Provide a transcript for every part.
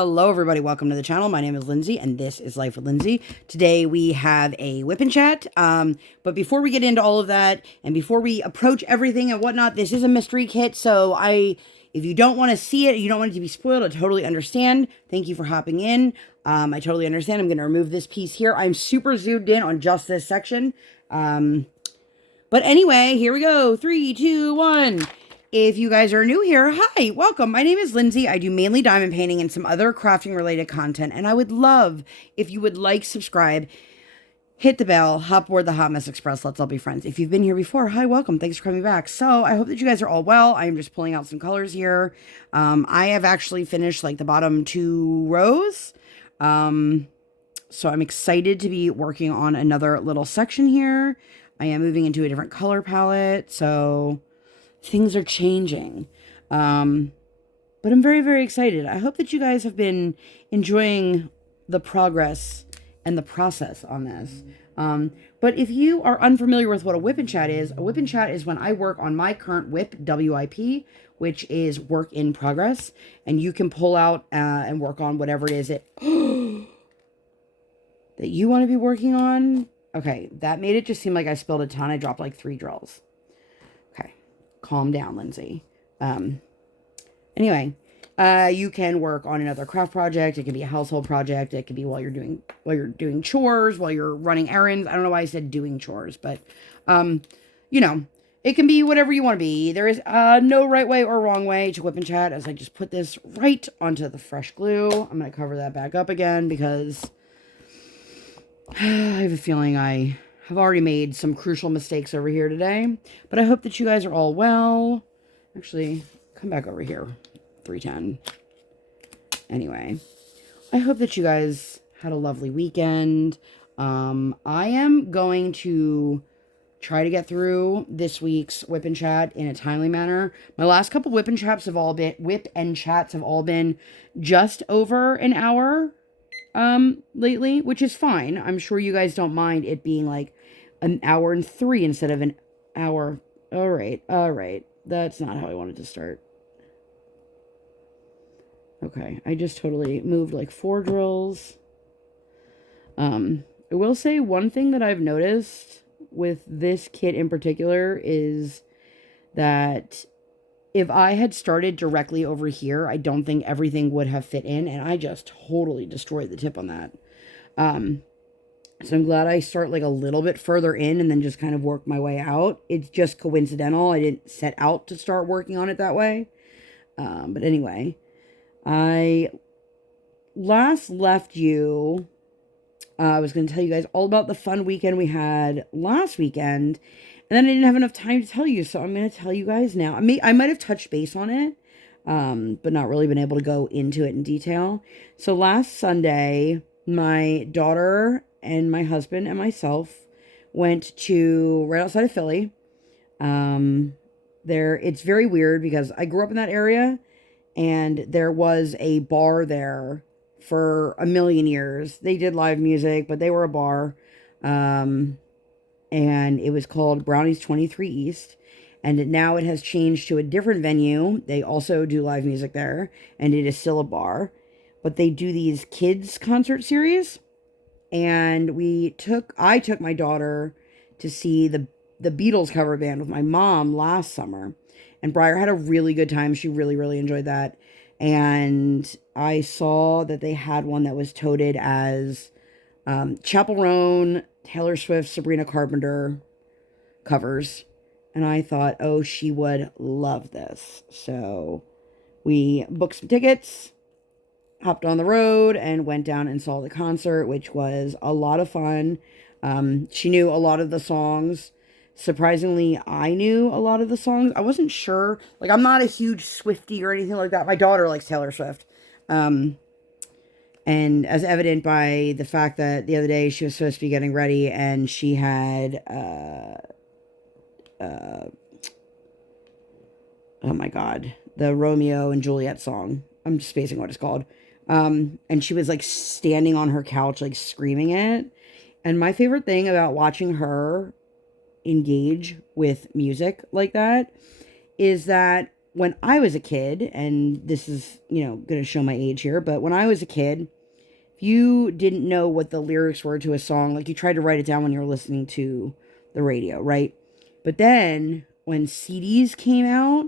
Hello everybody, welcome to the channel. My name is Lindsay and this is Life with Lindsay. Today we have a WIP Chat, but before we get into all of that and before we approach everything and whatnot, this is a mystery kit, so if you don't want to see it, you don't want it to be spoiled, I totally understand. Thank you for hopping in. I totally understand. I'm going to remove this piece here. I'm super zoomed in on just this section. But anyway, here we go. 3, 2, 1. If you guys are new here, hi, welcome. My name is Lindsay. I do mainly diamond painting and some other crafting related content. And I would love if you would like, subscribe, hit the bell, hop aboard the Hot Mess Express. Let's all be friends. If you've been here before, hi, welcome. Thanks for coming back. So I hope that you guys are all well. I'm just pulling out some colors here. I have actually finished like the bottom 2 rows. So I'm excited to be working on another little section here. I am moving into a different color palette. So things are changing. But I'm very, very excited. I hope that you guys have been enjoying the progress and the process on this. But if you are unfamiliar with what a WIP Chat is, a WIP Chat is when I work on my current WIP, WIP, which is work in progress. And you can pull out and work on whatever it is that you want to be working on. Okay, that made it just seem like I spilled a ton. I dropped like 3 drills. Okay, calm down, Lindsay. Anyway, you can work on another craft project. It can be a household project. It could be while you're doing chores, while you're running errands. I don't know why I said doing chores, but you know, it can be whatever you want to be. There is no right way or wrong way to WIP Chat. As I just put this right onto the fresh glue, I'm going to cover that back up again because I have a feeling I have already made some crucial mistakes over here today. But I hope that you guys are all well. Actually, come back over here. 310. Anyway, I hope that you guys had a lovely weekend. I am going to try to get through this week's WIP Chat in a timely manner. My last couple WIP Chats have all been just over an hour lately, which is fine. I'm sure you guys don't mind it being like an hour and 3 instead of an hour. All right. That's not how I wanted to start. Okay, I just totally moved like 4 drills. I will say one thing that I've noticed with this kit in particular is that if I had started directly over here, I don't think everything would have fit in, and I just totally destroyed the tip on that. So I'm glad I start like a little bit further in and then just kind of work my way out. It's just coincidental. I didn't set out to start working on it that way. But anyway, I last left you, I was going to tell you guys all about the fun weekend we had last weekend, and then I didn't have enough time to tell you, so I'm going to tell you guys now. I might have touched base on it, but not really been able to go into it in detail. So last Sunday, my daughter and my husband and myself went to right outside of Philly. It's very weird because I grew up in that area, and there was a bar there for a million years. They did live music, but they were a bar. And it was called Brownies 23 East. And now it has changed to a different venue. They also do live music there, and it is still a bar. But they do these kids concert series. And I took my daughter to see the Beatles cover band with my mom last summer. And Briar had a really good time. She really, really enjoyed that. And I saw that they had one that was touted as Chappell Roan, Taylor Swift, Sabrina Carpenter covers. And I thought, oh, she would love this. So we booked some tickets, hopped on the road, and went down and saw the concert, which was a lot of fun. She knew a lot of the songs. Surprisingly, I knew a lot of the songs. I wasn't sure. Like, I'm not a huge Swiftie or anything like that. My daughter likes Taylor Swift. And as evident by the fact that the other day she was supposed to be getting ready and she had, oh my God, the Romeo and Juliet song. I'm just spacing what it's called. And she was like standing on her couch, like screaming it. And my favorite thing about watching her engage with music like that is that when I was a kid, and this is, going to show my age here, but when I was a kid, if you didn't know what the lyrics were to a song, like you tried to write it down when you were listening to the radio, right? But then when CDs came out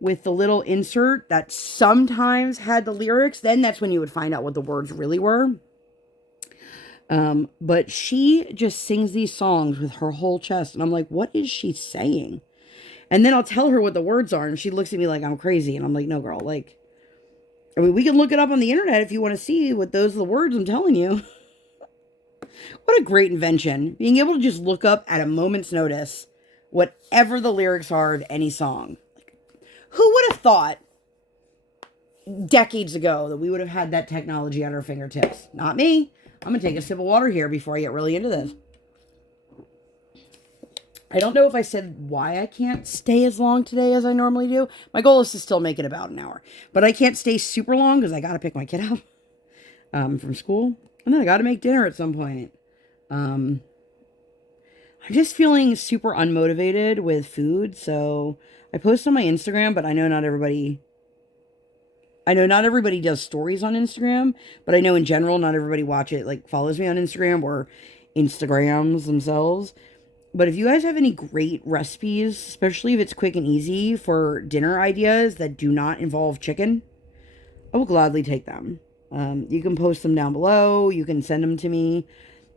with the little insert that sometimes had the lyrics, then that's when you would find out what the words really were. But she just sings these songs with her whole chest, and I'm like, what is she saying? And then I'll tell her what the words are, and she looks at me like I'm crazy, and I'm like, no, girl, like, I mean, we can look it up on the internet if you want to see what those are the words I'm telling you. What a great invention, being able to just look up at a moment's notice whatever the lyrics are of any song. Like, who would have thought decades ago that we would have had that technology at our fingertips? Not me. I'm going to take a sip of water here before I get really into this. I don't know if I said why I can't stay as long today as I normally do. My goal is to still make it about an hour. But I can't stay super long because I got to pick my kid up from school. And then I got to make dinner at some point. I'm just feeling super unmotivated with food. So I post on my Instagram, but I know not everybody does stories on Instagram, but I know in general, not everybody follows me on Instagram or Instagrams themselves. But if you guys have any great recipes, especially if it's quick and easy for dinner ideas that do not involve chicken, I will gladly take them. You can post them down below. You can send them to me.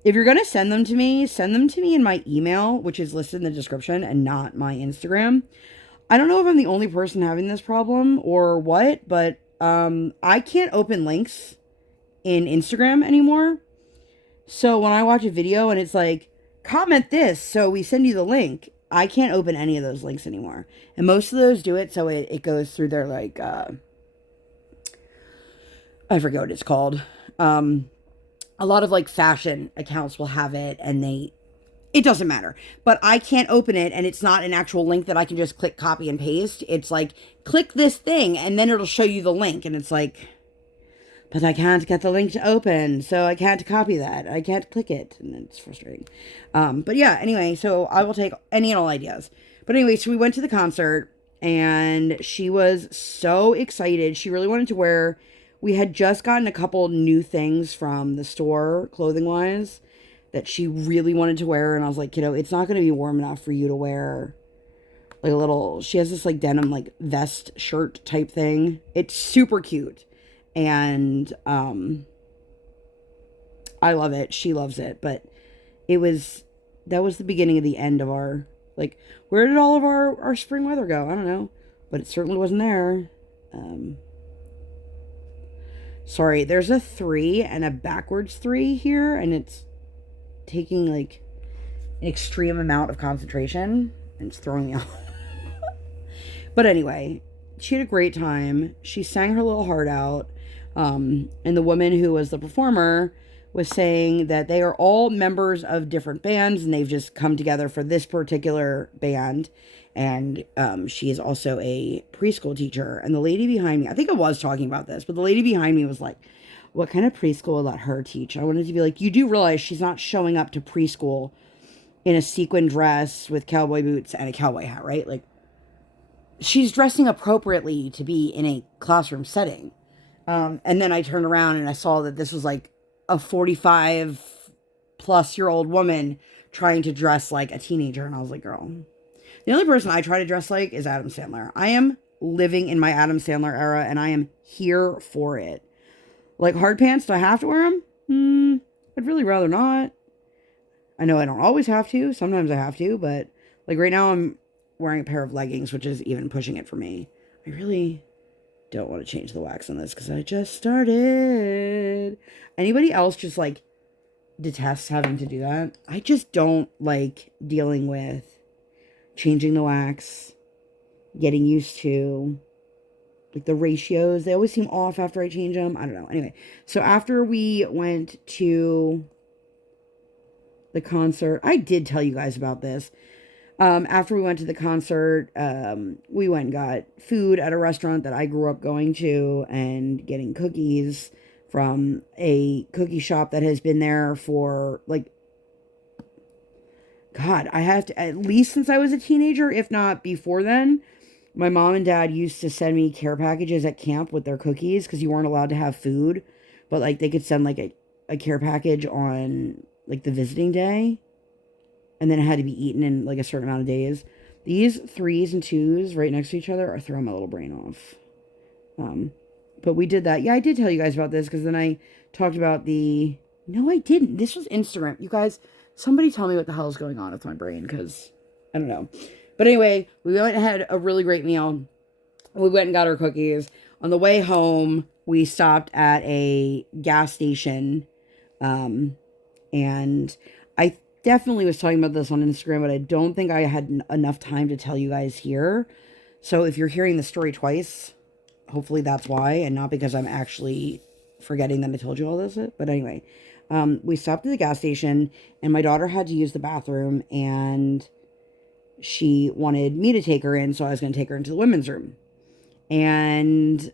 If you're going to send them to me in my email, which is listed in the description and not my Instagram. I don't know if I'm the only person having this problem or what, but I can't open links in Instagram anymore. So when I watch a video and it's like, comment this, so we send you the link, I can't open any of those links anymore. And most of those do it, so it goes through their, like, I forget what it's called. A lot of, like, fashion accounts will have it, and it doesn't matter. But I can't open it, and it's not an actual link that I can just click copy and paste. It's like, click this thing, and then it'll show you the link, and it's like, but I can't get the link to open, so I can't copy that. I can't click it, and it's frustrating. But yeah, anyway, so I will take any and all ideas. But anyway, so we went to the concert, and she was so excited. She really wanted to wear... We had just gotten a couple new things from the store, clothing-wise, that she really wanted to wear, and I was like, kiddo, it's not going to be warm enough for you to wear, like, a little... She has this, like, denim, like, vest shirt type thing. It's super cute. And I love it. She loves it. But that was the beginning of the end of our, like, where did all of our spring weather go? I don't know. But it certainly wasn't there. Sorry, there's a 3 and a backwards 3 here, and it's taking, like, an extreme amount of concentration, and it's throwing me off. But anyway, she had a great time. She sang her little heart out. And the woman who was the performer was saying that they are all members of different bands, and they've just come together for this particular band. And she is also a preschool teacher. And the lady behind me, I think I was talking about this, but the lady behind me was like, what kind of preschool will let her teach? I wanted to be like, you do realize she's not showing up to preschool in a sequin dress with cowboy boots and a cowboy hat, right? Like, she's dressing appropriately to be in a classroom setting. And then I turned around and I saw that this was like a 45-plus-year-old woman trying to dress like a teenager. And I was like, girl, the only person I try to dress like is Adam Sandler. I am living in my Adam Sandler era, and I am here for it. Like, hard pants, do I have to wear them? I'd really rather not. I know I don't always have to. Sometimes I have to, but, like, right now I'm wearing a pair of leggings, which is even pushing it for me. I really don't want to change the wax on this because I just started. Anybody else just, like, detests having to do that? I just don't like dealing with changing the wax, getting used to, like, the ratios. They always seem off after I change them. I don't know. Anyway, so after we went to the concert, I did tell you guys about this. After we went to the concert, we went and got food at a restaurant that I grew up going to and getting cookies from a cookie shop that has been there for, like, God, I have to, at least since I was a teenager, if not before then. My mom and dad used to send me care packages at camp with their cookies because you weren't allowed to have food, but like they could send like a care package on like the visiting day, and then it had to be eaten in like a certain amount of days. These 3s and 2s right next to each other are throwing my little brain off. But we did that. Yeah, I did tell you guys about this because then I talked about the... No, I didn't. This was Instagram. You guys, somebody tell me what the hell is going on with my brain because I don't know. But anyway, we went and had a really great meal. We went and got our cookies. On the way home, we stopped at a gas station. And I definitely was talking about this on Instagram, but I don't think I had enough time to tell you guys here. So if you're hearing the story twice, hopefully that's why, and not because I'm actually forgetting that I told you all this. But anyway, we stopped at the gas station, and my daughter had to use the bathroom, and she wanted me to take her in, so I was going to take her into the women's room. And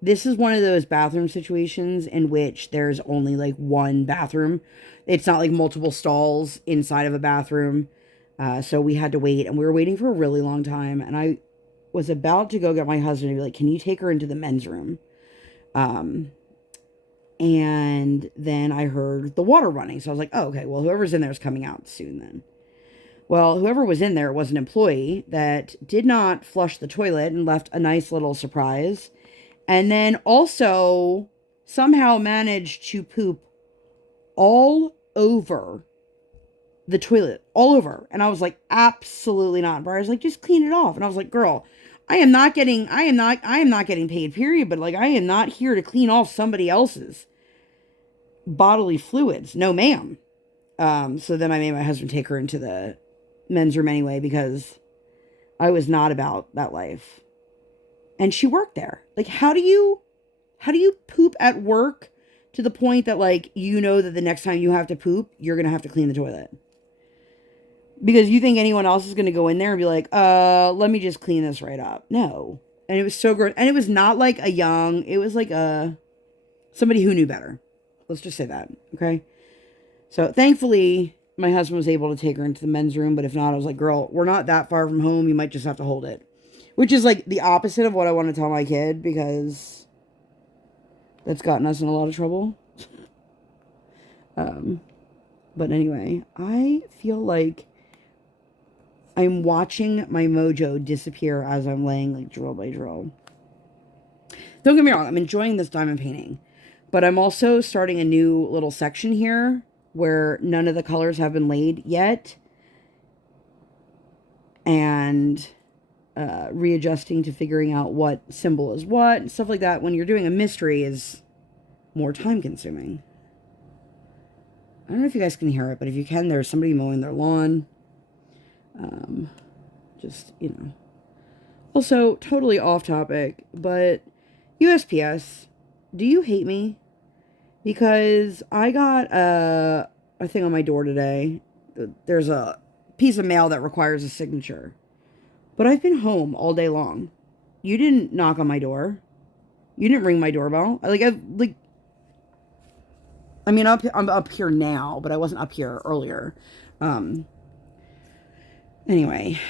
this is one of those bathroom situations in which there's only like one bathroom. It's not like multiple stalls inside of a bathroom. So we had to wait, and we were waiting for a really long time. And I was about to go get my husband and be like, can you take her into the men's room? And then I heard the water running. So I was like, oh, okay, well, whoever's in there is coming out soon then. Well, whoever was in there was an employee that did not flush the toilet and left a nice little surprise. And then also somehow managed to poop all over the toilet, all over. And I was like, absolutely not. Briar's like, just clean it off. And I was like, girl, I am not getting paid, period. But like, I am not here to clean off somebody else's bodily fluids. No, ma'am. So then I made my husband take her into the men's room anyway, because I was not about that life. And she worked there. Like, how do you poop at work to the point that like, you know that the next time you have to poop, you're going to have to clean the toilet? Because you think anyone else is going to go in there and be like, let me just clean this right up. No. And it was so gross. And it was not like it was like somebody who knew better. Let's just say that. Okay. So thankfully, my husband was able to take her into the men's room. But if not, I was like, girl, we're not that far from home. You might just have to hold it. Which is like the opposite of what I want to tell my kid, because that's gotten us in a lot of trouble. But anyway, I feel like I'm watching my mojo disappear as I'm laying like drill by drill. Don't get me wrong, I'm enjoying this diamond painting, but I'm also starting a new little section here where none of the colors have been laid yet, and readjusting to figuring out what symbol is what and stuff like that. When you're doing a mystery is more time consuming. I don't know if you guys can hear it, but if you can, there's somebody mowing their lawn. Just, you know. Also, totally off topic, but USPS, do you hate me? Because I got a thing on my door today. There's a piece of mail that requires a signature. But I've been home all day long. You didn't knock on my door. You didn't ring my doorbell. I'm up here now, but I wasn't up here earlier. Anyway.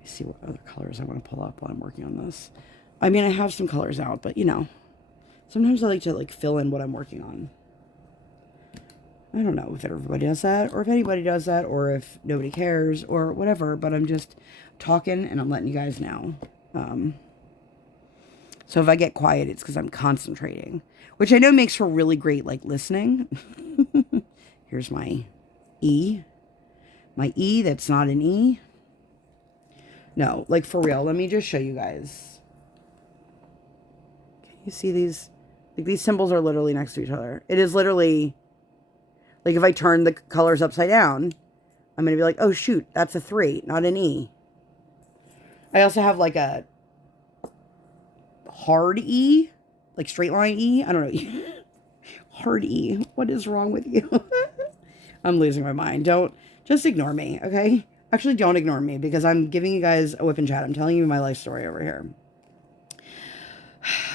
Let's see what other colors I want to pull up while I'm working on this. I mean, I have some colors out, but you know, sometimes I like to like fill in what I'm working on. I don't know if everybody does that, or if anybody does that, or if nobody cares, or whatever, but I'm just talking and I'm letting you guys know. So if I get quiet, it's because I'm concentrating, which I know makes for really great, like, listening. Here's my E. My E that's not an E. No, like, for real, let me just show you guys. Can you see these? Like, these symbols are literally next to each other. It is literally... Like, if I turn the colors upside down, I'm going to be like, oh, shoot, that's a 3, not an E. I also have, like, a hard E, like straight line E. I don't know. Hard E. What is wrong with you? I'm losing my mind. Just ignore me, okay? Actually, don't ignore me, because I'm giving you guys a WIP Chat. I'm telling you my life story over here.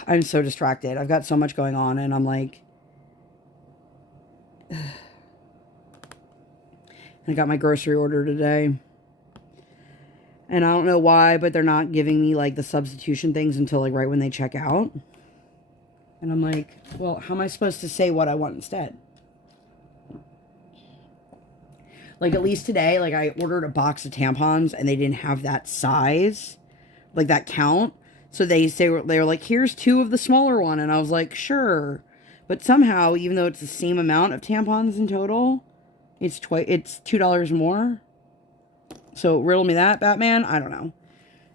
I'm so distracted. I've got so much going on, and I'm like... I got my grocery order today. And I don't know why, but they're not giving me, like, the substitution things until, like, right when they check out. And I'm like, well, how am I supposed to say what I want instead? Like, at least today, like, I ordered a box of tampons, and they didn't have that size, like, that count. So they were like, here's 2 of the smaller one. And I was like, sure. But somehow, even though it's the same amount of tampons in total, it's $2 more. So riddle me that, Batman. I don't know.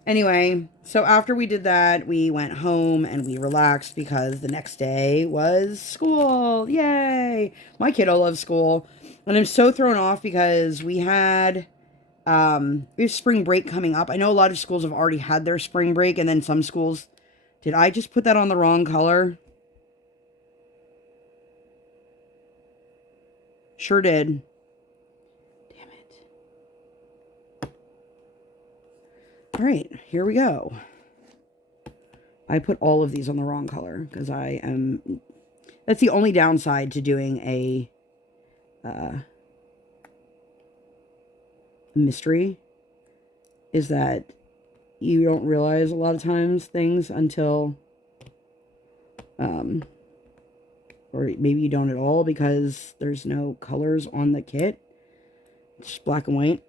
Anyway, so after we did that, we went home and we relaxed because the next day was school. Yay! My kiddo loves school. And I'm so thrown off because we have spring break coming up. I know a lot of schools have already had their spring break, and then some schools... Did I just put that on the wrong color? Sure did. Damn it. All right, here we go. I put all of these on the wrong color because I am... That's the only downside to doing a mystery, is that you don't realize a lot of times things until... or maybe you don't at all because there's no colors on the kit. It's just black and white.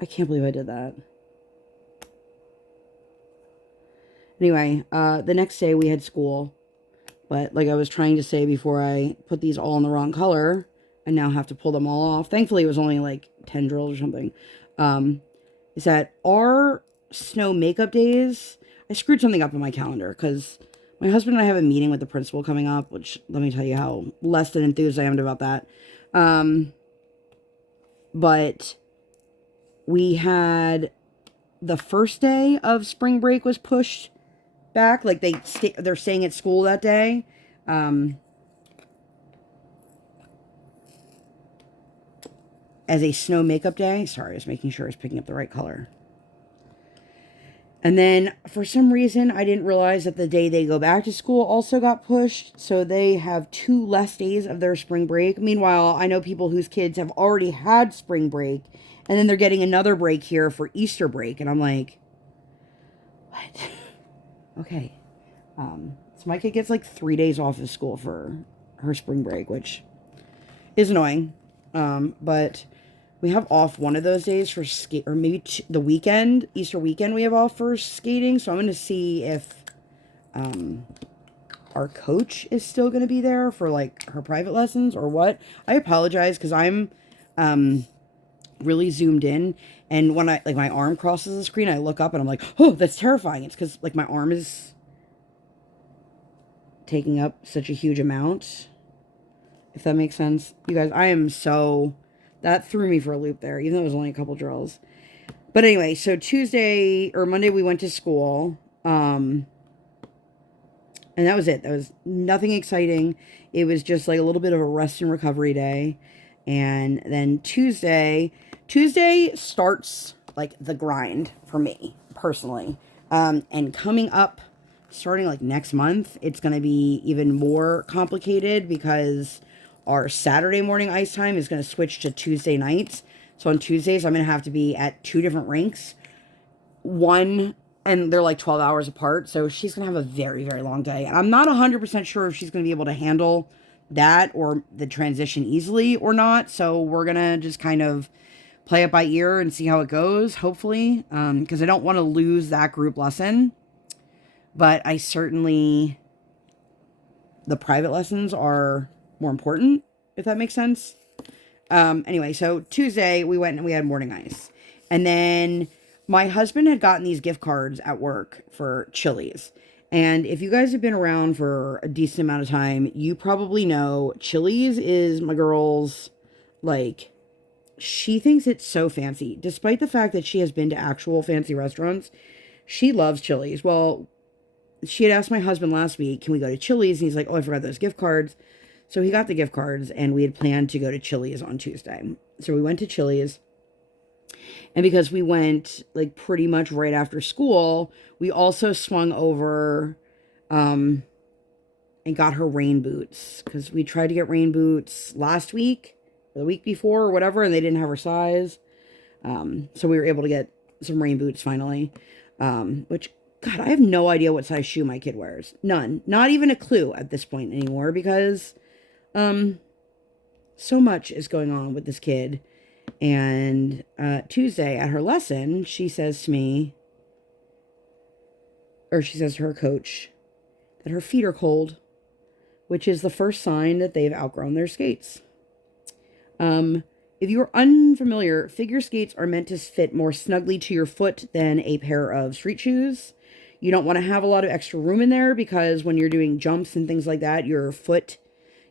I can't believe I did that. Anyway, the next day we had school. But like I was trying to say before, I put these all in the wrong color and now have to pull them all off. Thankfully, it was only like 10 drills or something. Is that our snow makeup days... I screwed something up in my calendar because my husband and I have a meeting with the principal coming up, which, let me tell you how less than enthused I am about that. But we had the first day of spring break was pushed back. Like they're staying at school that day. As a snow makeup day. Sorry, I was making sure I was picking up the right color. And then, for some reason, I didn't realize that the day they go back to school also got pushed. So they have 2 less days of their spring break. Meanwhile, I know people whose kids have already had spring break. And then they're getting another break here for Easter break. And I'm like, what? Okay. So my kid gets like 3 days off of school for her spring break, which is annoying. But... we have off one of those days for skate, or maybe the weekend, Easter weekend, we have off for skating. So I'm going to see if our coach is still going to be there for like her private lessons or what. I apologize because I'm really zoomed in, and when my arm crosses the screen, I look up and I'm like, oh, that's terrifying. It's because like my arm is taking up such a huge amount, if that makes sense. You guys, I am so... That threw me for a loop there, even though it was only a couple drills. But anyway, so Tuesday or Monday we went to school. And that was it. That was nothing exciting. It was just like a little bit of a rest and recovery day. And then Tuesday starts like the grind for me personally. And coming up, starting like next month, it's going to be even more complicated because our Saturday morning ice time is going to switch to Tuesday nights. So on Tuesdays, I'm going to have to be at 2 different rinks. And they're like 12 hours apart. So she's going to have a very, very long day. And I'm not 100% sure if she's going to be able to handle that or the transition easily or not. So we're going to just kind of play it by ear and see how it goes, hopefully. Because I don't want to lose that group lesson. But I certainly... the private lessons are... more important, if that makes sense. Anyway, so Tuesday we went and we had morning ice. And then my husband had gotten these gift cards at work for Chili's. And if you guys have been around for a decent amount of time, you probably know Chili's is my girl's, like, she thinks it's so fancy. Despite the fact that she has been to actual fancy restaurants, she loves Chili's. Well, she had asked my husband last week, can we go to Chili's? And he's like, oh, I forgot those gift cards. So he got the gift cards, and we had planned to go to Chili's on Tuesday. So we went to Chili's. And because we went, like, pretty much right after school, we also swung over and got her rain boots, because we tried to get rain boots last week, or the week before, or whatever, and they didn't have her size. So we were able to get some rain boots finally, which, God, I have no idea what size shoe my kid wears. None. Not even a clue at this point anymore, because so much is going on with this kid. And Tuesday at her lesson, she says to me, or she says to her coach, that her feet are cold, which is the first sign that they've outgrown their skates. If you're unfamiliar, figure skates are meant to fit more snugly to your foot than a pair of street shoes. You don't want to have a lot of extra room in there, because when you're doing jumps and things like that, your foot,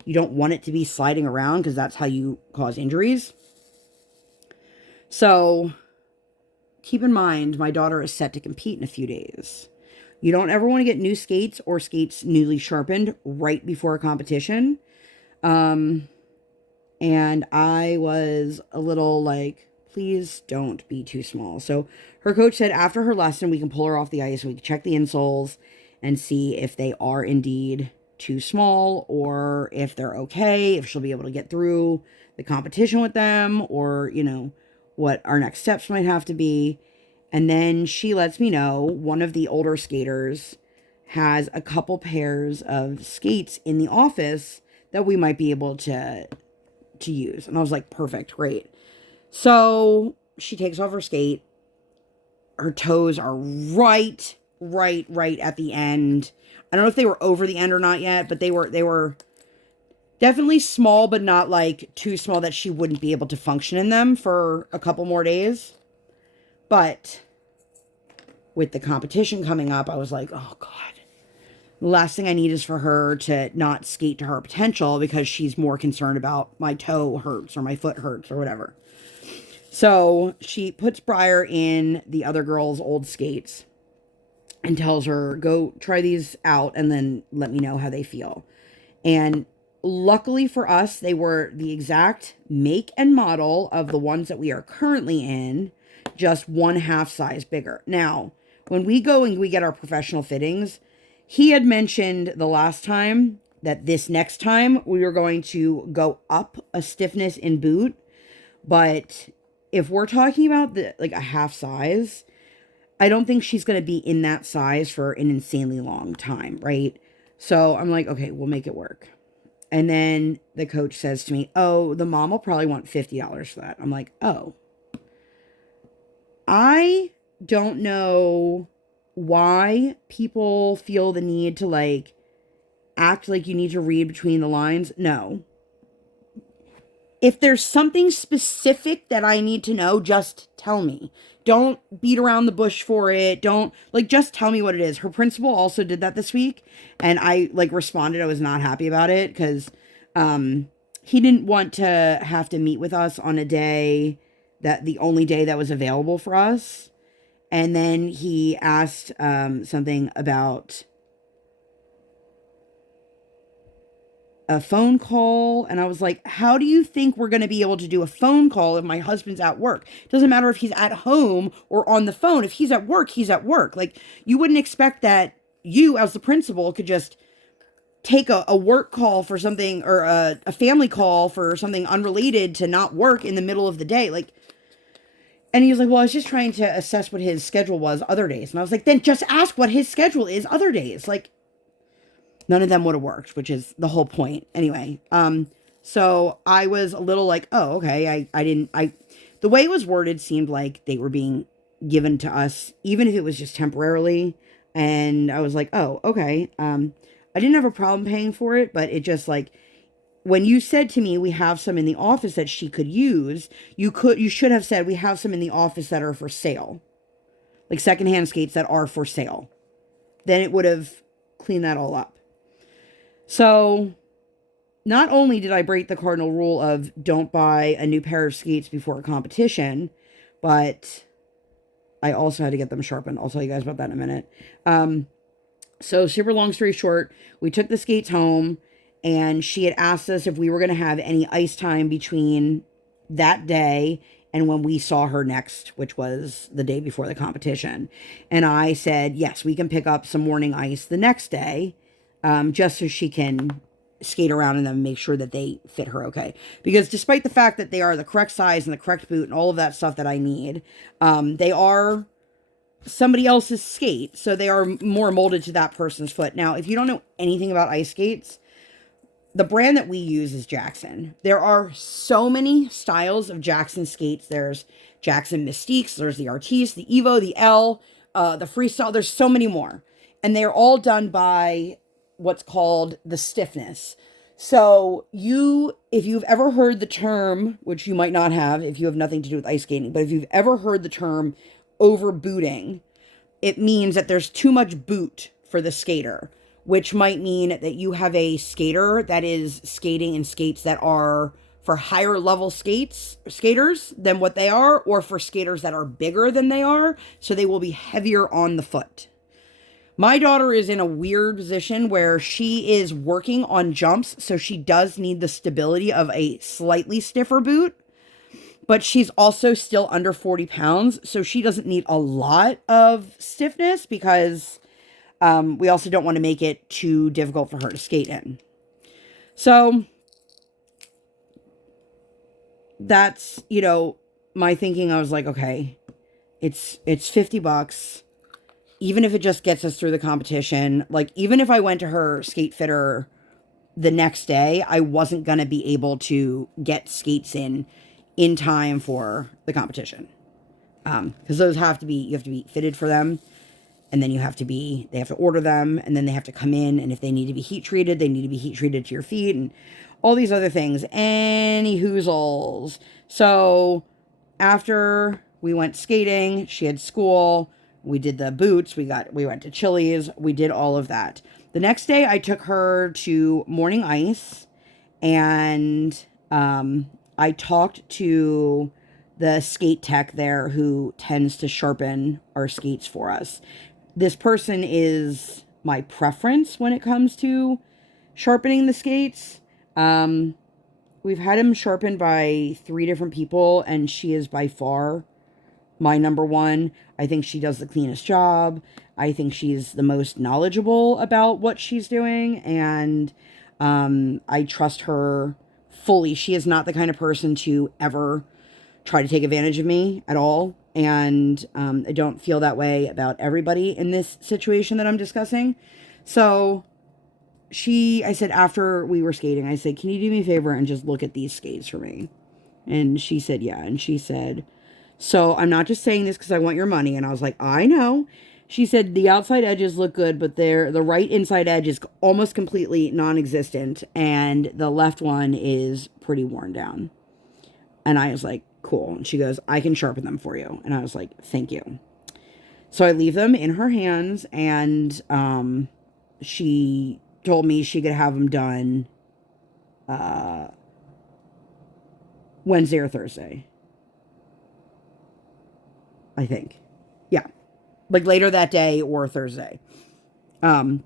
you don't want it to be sliding around, because that's how you cause injuries. So keep in mind, my daughter is set to compete in a few days. You don't ever want to get new skates or skates newly sharpened right before a competition. And I was a little like, please don't be too small. So her coach said after her lesson, we can pull her off the ice. We can check the insoles and see if they are indeed too small, or if they're okay, if she'll be able to get through the competition with them, or, you know, what our next steps might have to be. And then she lets me know one of the older skaters has a couple pairs of skates in the office that we might be able to use. And I was like, perfect, great. So she takes off her skate. Her toes are right at the end. I don't know if they were over the end or not yet, but they were definitely small, but not like too small that she wouldn't be able to function in them for a couple more days. But with the competition coming up, I was like, oh God, the last thing I need is for her to not skate to her potential, because she's more concerned about my toe hurts or my foot hurts or whatever. So she puts Briar in the other girl's old skates and tells her, go try these out and then let me know how they feel. And luckily for us, they were the exact make and model of the ones that we are currently in, just 1/2 size bigger. Now, when we go and we get our professional fittings, he had mentioned the last time that this next time we were going to go up a stiffness in boot. But if we're talking about like a 1/2 size, I don't think she's going to be in that size for an insanely long time, right? So I'm like, okay, we'll make it work. And then the coach says to me, oh, the mom will probably want $50 for that. I'm like, oh. I don't know why people feel the need to like act like you need to read between the lines. No. If there's something specific that I need to know, just tell me. Don't beat around the bush for it. Don't, like, just tell me what it is. Her principal also did that this week, and I, like, responded. I was not happy about it, because he didn't want to have to meet with us on a day that the only day that was available for us. And then he asked something about a phone call, and I was like, how do you think we're going to be able to do a phone call if my husband's at work? It doesn't matter if he's at home or on the phone. If he's at work, he's at work. Like, you wouldn't expect that you as the principal could just take a work call for something, or a family call for something unrelated to not work in the middle of the day. Like, and he was like, well, I was just trying to assess what his schedule was other days. And I was like, then just ask what his schedule is other days. Like, none of them would have worked, which is the whole point. Anyway, so I was a little like, oh, okay. The way it was worded seemed like they were being given to us, even if it was just temporarily. And I was like, oh, okay. I didn't have a problem paying for it, but it just like, when you said to me, we have some in the office that she could use, you should have said, we have some in the office that are for sale. Like secondhand skates that are for sale. Then it would have cleaned that all up. So not only did I break the cardinal rule of don't buy a new pair of skates before a competition, but I also had to get them sharpened. I'll tell you guys about that in a minute. So super long story short, we took the skates home, and she had asked us if we were going to have any ice time between that day and when we saw her next, which was the day before the competition. And I said, yes, we can pick up some morning ice the next day. just so she can skate around in them and make sure that they fit her okay. Because despite the fact that they are the correct size and the correct boot and all of that stuff that I need, they are somebody else's skate, so they are more molded to that person's foot. Now, if you don't know anything about ice skates, the brand that we use is Jackson. There are so many styles of Jackson skates. There's Jackson Mystiques, there's the Artiste, the Evo, the L, the Freestyle. There's so many more. And they're all done by what's called the stiffness. So if you've ever heard the term, which you might not have if you have nothing to do with ice skating, but if you've ever heard the term over booting, it means that there's too much boot for the skater, which might mean that you have a skater that is skating in skates that are for higher level skaters than what they are, or for skaters that are bigger than they are, so they will be heavier on the foot. My daughter is in a weird position where she is working on jumps, so she does need the stability of a slightly stiffer boot, but she's also still under 40 pounds, so she doesn't need a lot of stiffness because we also don't want to make it too difficult for her to skate in. So that's, my thinking. I was like, okay, it's $50. Even if it just gets us through the competition, like even if I went to her skate fitter the next day, I wasn't going to be able to get skates in time for the competition. Because those you have to be fitted for them. And then they have to order them, and then they have to come in, and if they need to be heat treated, they need to be heat treated to your feet, and all these other things. Any hoozles. So after we went skating, she had school, we did the boots, we went to Chili's, we did all of that. The next day I took her to Morning Ice, and I talked to the skate tech there who tends to sharpen our skates for us. This person is my preference when it comes to sharpening the skates. We've had him sharpened by 3 different people, and she is by far my number one. I think she does the cleanest job. I think she's the most knowledgeable about what she's doing, and I trust her fully. She is not the kind of person to ever try to take advantage of me at all. And I don't feel that way about everybody in this situation that I'm discussing. So I said, after we were skating, I said, can you do me a favor and just look at these skates for me? And she said, yeah. And she said, so I'm not just saying this because I want your money. And I was like, I know. She said, the outside edges look good, but the right inside edge is almost completely non-existent. And the left one is pretty worn down. And I was like, cool. And she goes, I can sharpen them for you. And I was like, thank you. So I leave them in her hands, and she told me she could have them done Wednesday or Thursday. I think. Yeah. Like later that day or Thursday. And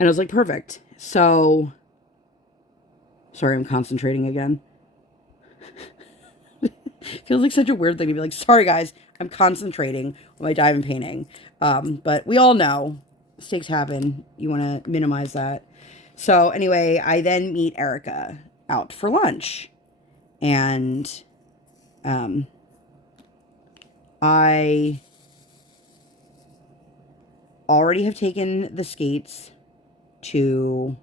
I was like, perfect. So, sorry, I'm concentrating again. Feels like such a weird thing to be like, sorry guys, I'm concentrating while I dive in painting. But we all know mistakes happen. You want to minimize that. So anyway, I then meet Erica out for lunch. And I already have taken the skates to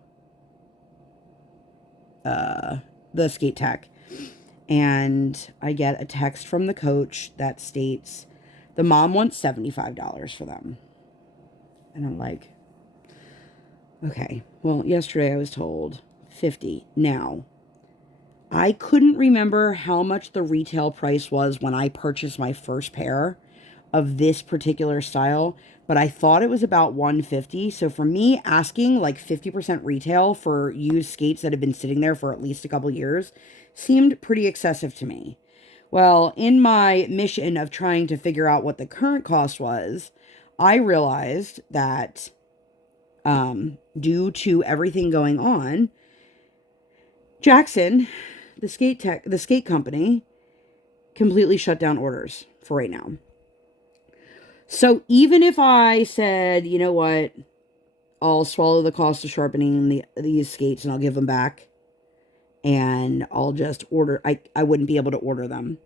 the skate tech. And I get a text from the coach that states the mom wants $75 for them. And I'm like, okay, well, yesterday I was told $50. Now, I couldn't remember how much the retail price was when I purchased my first pair of this particular style, but I thought it was about $150. So for me, asking like 50% retail for used skates that have been sitting there for at least a couple years seemed pretty excessive to me. Well, in my mission of trying to figure out what the current cost was, I realized that due to everything going on, Jackson, the skate company, completely shut down orders for right now. So even if I said, you know what, I'll swallow the cost of sharpening these skates and I'll give them back. And I'll just order, I wouldn't be able to order them.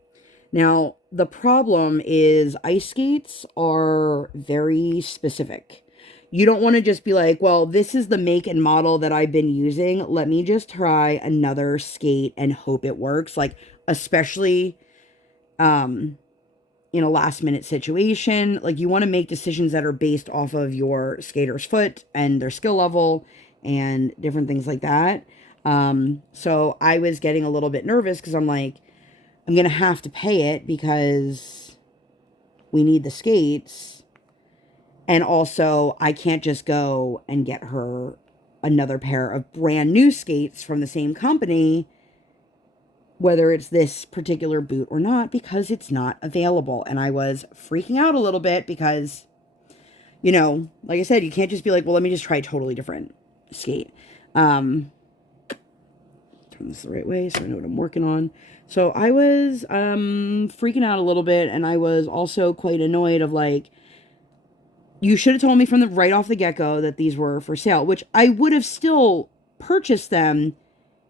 Now, the problem is ice skates are very specific. You don't want to just be like, well, this is the make and model that I've been using. Let me just try another skate and hope it works. Like, especially in a last minute situation. Like, you want to make decisions that are based off of your skater's foot and their skill level and different things like that. So I was getting a little bit nervous because I'm like, I'm going to have to pay it because we need the skates. And also, I can't just go and get her another pair of brand new skates from the same company, whether it's this particular boot or not, because it's not available. And I was freaking out a little bit because, you know, like I said, you can't just be like, well, let me just try a totally different skate. Turn this the right way so I know what I'm working on. So I was freaking out a little bit, and I was also quite annoyed of like, you should have told me from the right off the get-go that these were for sale, which I would have still purchased them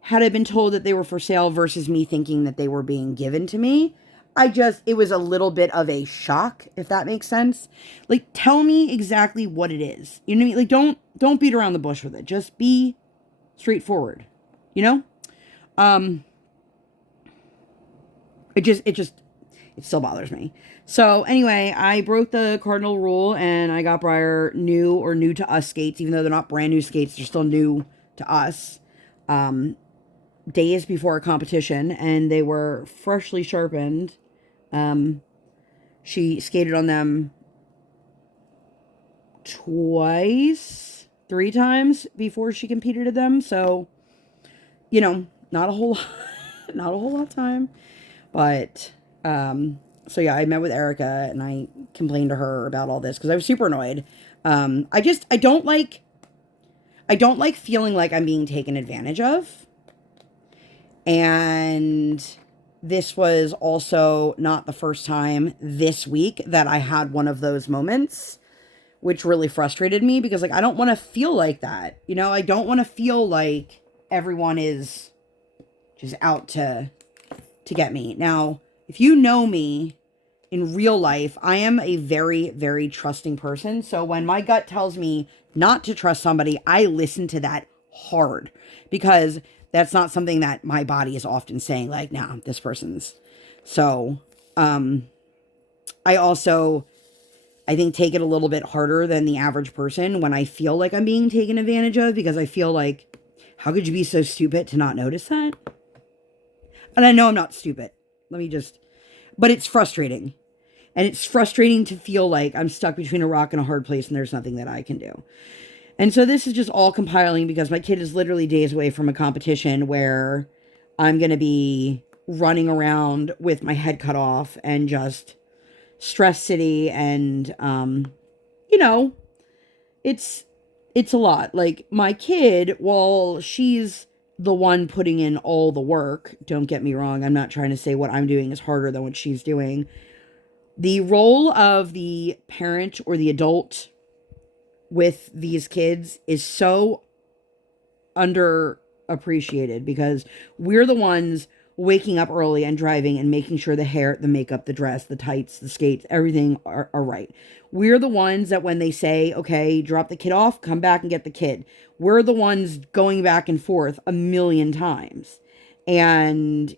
had I been told that they were for sale versus me thinking that they were being given to me. It was a little bit of a shock, if that makes sense. Like, tell me exactly what it is. You know what I mean? Like, don't beat around the bush with it. Just be straightforward. You know? It still bothers me. So anyway, I broke the cardinal rule and I got Briar new to us skates, even though they're not brand new skates, they're still new to us. Days before a competition, and they were freshly sharpened. She skated on them three times before she competed at them. So, you know, not a whole lot of time. But, so yeah, I met with Erica and I complained to her about all this because I was super annoyed. I don't like feeling like I'm being taken advantage of. And this was also not the first time this week that I had one of those moments, which really frustrated me because, like, I don't want to feel like that. You know, I don't want to feel like everyone is just out to get me. Now, if you know me in real life, I am a very, very trusting person. So when my gut tells me not to trust somebody, I listen to that hard because that's not something that my body is often saying, like, nah, this person's. So, I also, I think, take it a little bit harder than the average person when I feel like I'm being taken advantage of, because I feel like, how could you be so stupid to not notice that? And I know I'm not stupid. But it's frustrating. And it's frustrating to feel like I'm stuck between a rock and a hard place and there's nothing that I can do. And so this is just all compiling because my kid is literally days away from a competition where I'm going to be running around with my head cut off and just stress city. And, you know, it's a lot. Like, my kid, while she's the one putting in all the work, don't get me wrong, I'm not trying to say what I'm doing is harder than what she's doing. The role of the parent or the adult with these kids is so underappreciated because we're the ones waking up early and driving and making sure the hair, the makeup, the dress, the tights, the skates, everything are right. We're the ones that when they say, okay, drop the kid off, come back and get the kid, we're the ones going back and forth a million times. And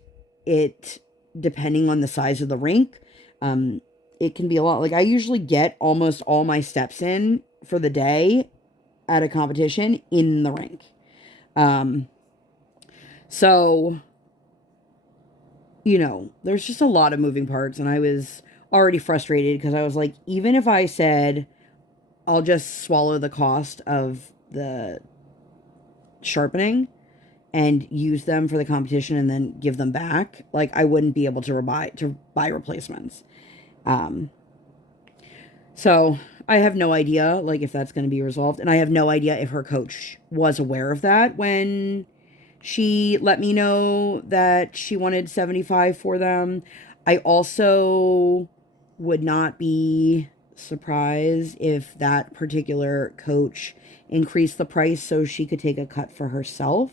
it, depending on the size of the rink, it can be a lot. Like, I usually get almost all my steps in for the day at a competition in the rink. So, you know, there's just a lot of moving parts, and I was already frustrated because I was like, even if I said I'll just swallow the cost of the sharpening and use them for the competition and then give them back, like, I wouldn't be able to buy replacements. So I have no idea, like, if that's going to be resolved. And I have no idea if her coach was aware of that when she let me know that she wanted 75 for them. I also would not be surprised if that particular coach increase the price so she could take a cut for herself.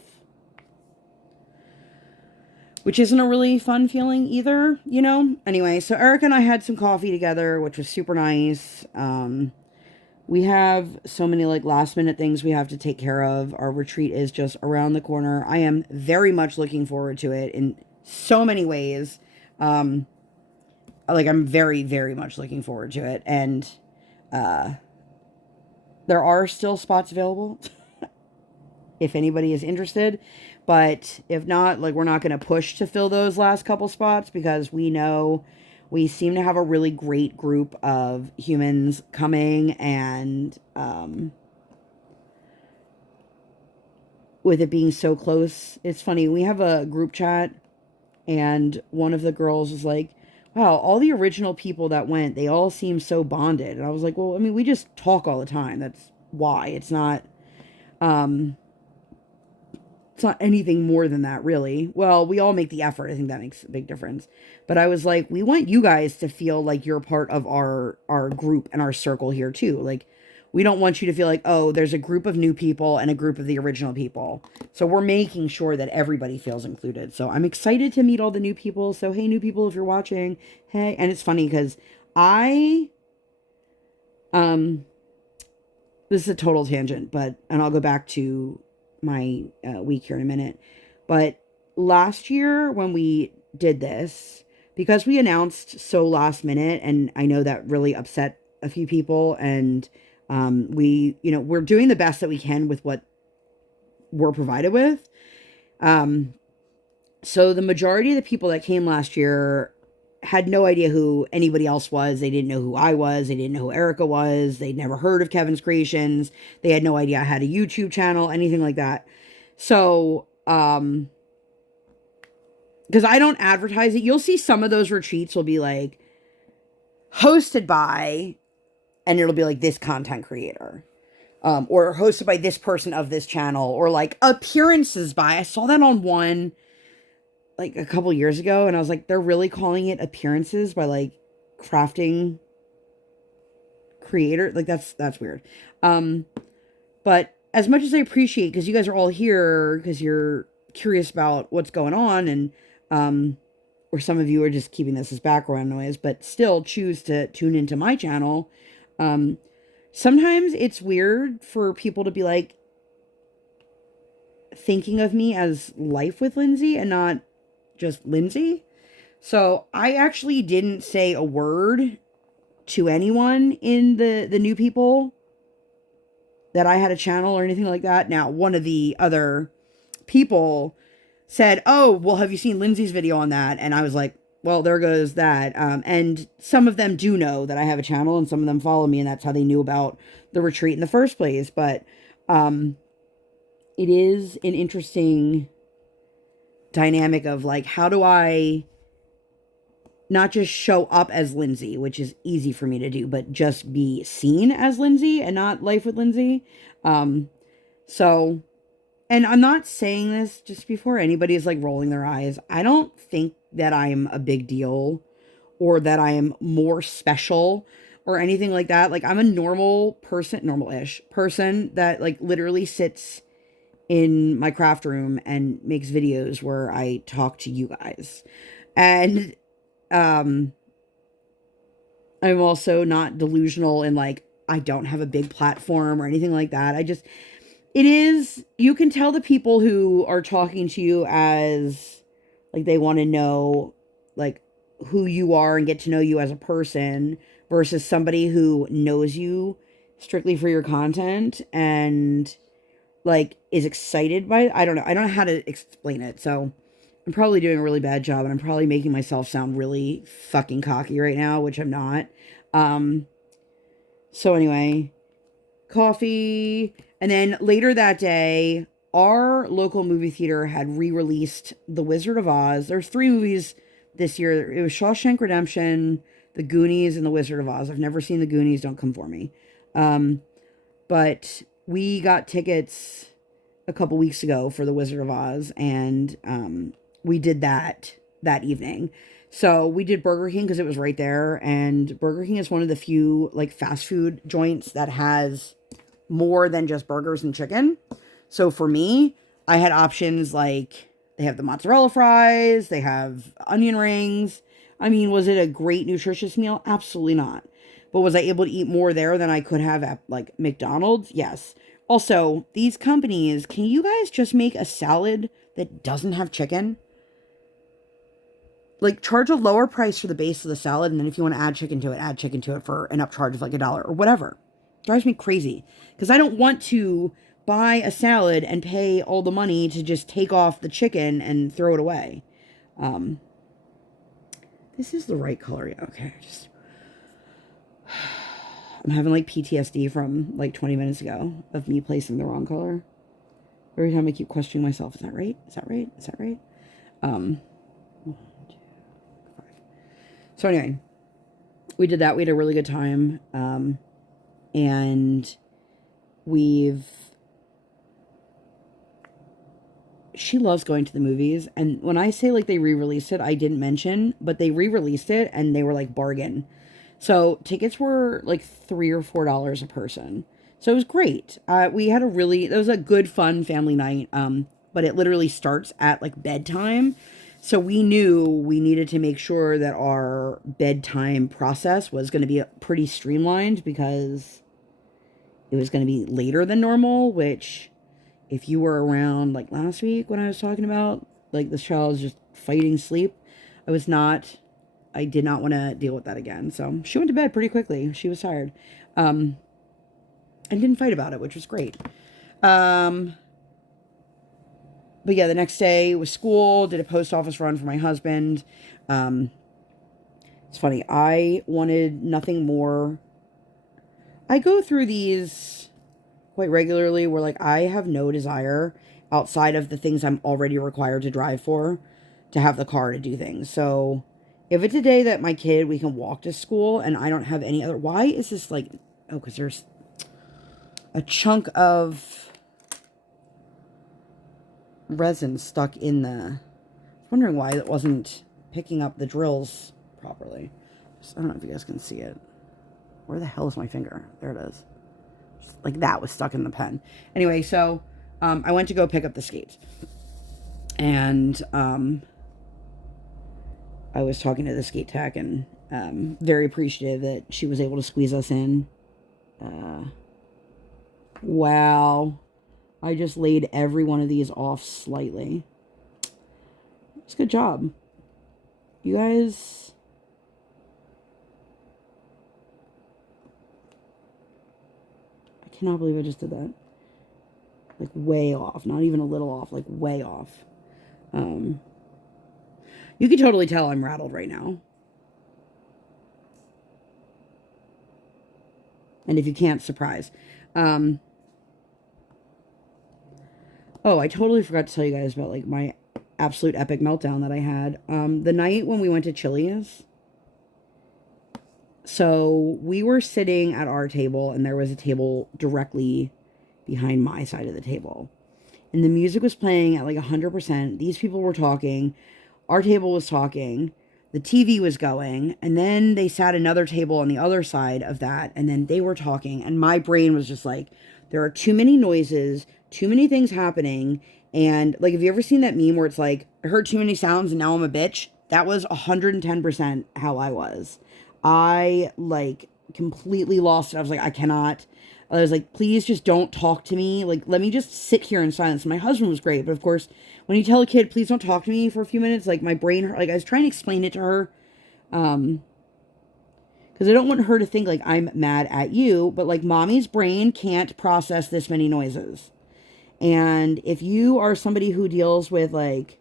Which isn't a really fun feeling either, you know? Anyway, so Eric and I had some coffee together, which was super nice. We have so many like last minute things we have to take care of. Our retreat is just around the corner. I am very much looking forward to it in so many ways. Like I'm very, very much looking forward to it. And there are still spots available if anybody is interested. But if not, like we're not going to push to fill those last couple spots because we know we seem to have a really great group of humans coming, and with it being so close, it's funny. We have a group chat, and one of the girls was like, wow, all the original people that went, they all seem so bonded. And I was like, well, I mean, we just talk all the time. That's why. It's not anything more than that, really. Well, we all make the effort. I think that makes a big difference. But I was like, we want you guys to feel like you're part of our group and our circle here too. Like, we don't want you to feel like, oh, there's a group of new people and a group of the original people. So we're making sure that everybody feels included. So I'm excited to meet all the new people. So, hey, new people, if you're watching, hey. And it's funny because this is a total tangent, and I'll go back to my week here in a minute. But last year when we did this, because we announced so last minute, and I know that really upset a few people, and we're doing the best that we can with what we're provided with. So the majority of the people that came last year had no idea who anybody else was. They didn't know who I was. They didn't know who Erica was. They'd never heard of Kevin's Creations. They had no idea I had a YouTube channel, anything like that. So, because I don't advertise it, you'll see some of those retreats will be like hosted by, and it'll be like this content creator, or hosted by this person of this channel, or like appearances by. I saw that on one like a couple years ago, and I was like, they're really calling it appearances by like crafting creator. Like that's weird. But as much as I appreciate, because you guys are all here because you're curious about what's going on, and or some of you are just keeping this as background noise, but still choose to tune into my channel. Sometimes it's weird for people to be like thinking of me as Life with Lindsay and not just Lindsay. So I actually didn't say a word to anyone in the new people that I had a channel or anything like that. Now, one of the other people said, oh, well, have you seen Lindsay's video on that? And I was like, well, there goes that. And some of them do know that I have a channel, and some of them follow me, and that's how they knew about the retreat in the first place. But it is an interesting dynamic of like, how do I not just show up as Lindsay, which is easy for me to do, but just be seen as Lindsay and not Life with Lindsay. So, and I'm not saying this just before anybody is like rolling their eyes. I don't think that I'm a big deal or that I am more special or anything like that. Like, I'm a normal person, normal-ish person that like literally sits in my craft room and makes videos where I talk to you guys. And I'm also not delusional in like I don't have a big platform or anything like that. You can tell the people who are talking to you as like they want to know like who you are and get to know you as a person versus somebody who knows you strictly for your content and like is excited by it. I don't know how to explain it. So I'm probably doing a really bad job, and I'm probably making myself sound really fucking cocky right now, which I'm not. So anyway, coffee. And then later that day, our local movie theater had re-released The Wizard of Oz. There's 3 movies this year. It was Shawshank Redemption, The Goonies, and The Wizard of Oz. I've never seen The Goonies. Don't come for me. But we got tickets a couple weeks ago for The Wizard of Oz, and we did that evening. So we did Burger King because it was right there, and Burger King is one of the few like fast food joints that has more than just burgers and chicken. So for me, I had options like they have the mozzarella fries, they have onion rings. I mean, was it a great nutritious meal? Absolutely not. But was I able to eat more there than I could have at like McDonald's? Yes. Also, these companies, can you guys just make a salad that doesn't have chicken? Like, charge a lower price for the base of the salad, and then if you want to add chicken to it for an upcharge of like $1 or whatever. Drives me crazy because I don't want to buy a salad and pay all the money to just take off the chicken and throw it away. This is the right color. Yeah, okay. I'm having like PTSD from like 20 minutes ago of me placing the wrong color. Every time I keep questioning myself, is that right? Is that right? Is that right? 1, 2, 5. So anyway, we did that. We had a really good time. And she loves going to the movies. And when I say like they re-released it, I didn't mention, but they re-released it and they were like bargain. So tickets were like $3 or $4 a person. So it was great. It was a good fun family night. But it literally starts at like bedtime. So we knew we needed to make sure that our bedtime process was going to be pretty streamlined because it was going to be later than normal, which if you were around like last week when I was talking about like this child was just fighting sleep, I did not want to deal with that again. So she went to bed pretty quickly. She was tired. And didn't fight about it, which was great. But yeah, the next day was school, did a post office run for my husband. It's funny. I wanted nothing more. I go through these quite regularly where like I have no desire outside of the things I'm already required to drive for to have the car to do things. So if it's a day that my kid, we can walk to school and I don't have any other, why is this like, oh, because there's a chunk of resin stuck in the, wondering why it wasn't picking up the drills properly. I don't know if you guys can see it. Where the hell is my finger? There it is. Just like that was stuck in the pen. Anyway, so I went to go pick up the skates. And I was talking to the skate tech and very appreciative that she was able to squeeze us in. Wow. I just laid every one of these off slightly. It's a good job. You guys... I cannot believe I just did that. Like way off. Not even a little off. Like way off. You can totally tell I'm rattled right now. And if you can't, surprise. Oh, I totally forgot to tell you guys about like my absolute epic meltdown that I had. The night when we went to Chili's. So we were sitting at our table and there was a table directly behind my side of the table. And the music was playing at like 100%. These people were talking. Our table was talking. The TV was going. And then they sat another table on the other side of that. And then they were talking. And my brain was just like, there are too many noises, too many things happening. And like, have you ever seen that meme where it's like, I heard too many sounds and now I'm a bitch? That was 110% how I was. I like completely lost it. I was like, I was like, please just don't talk to me. Like, let me just sit here in silence. My husband was great. But of course, when you tell a kid, please don't talk to me for a few minutes, like my brain, like I was trying to explain it to her. Because I don't want her to think like I'm mad at you, but like mommy's brain can't process this many noises. And if you are somebody who deals with like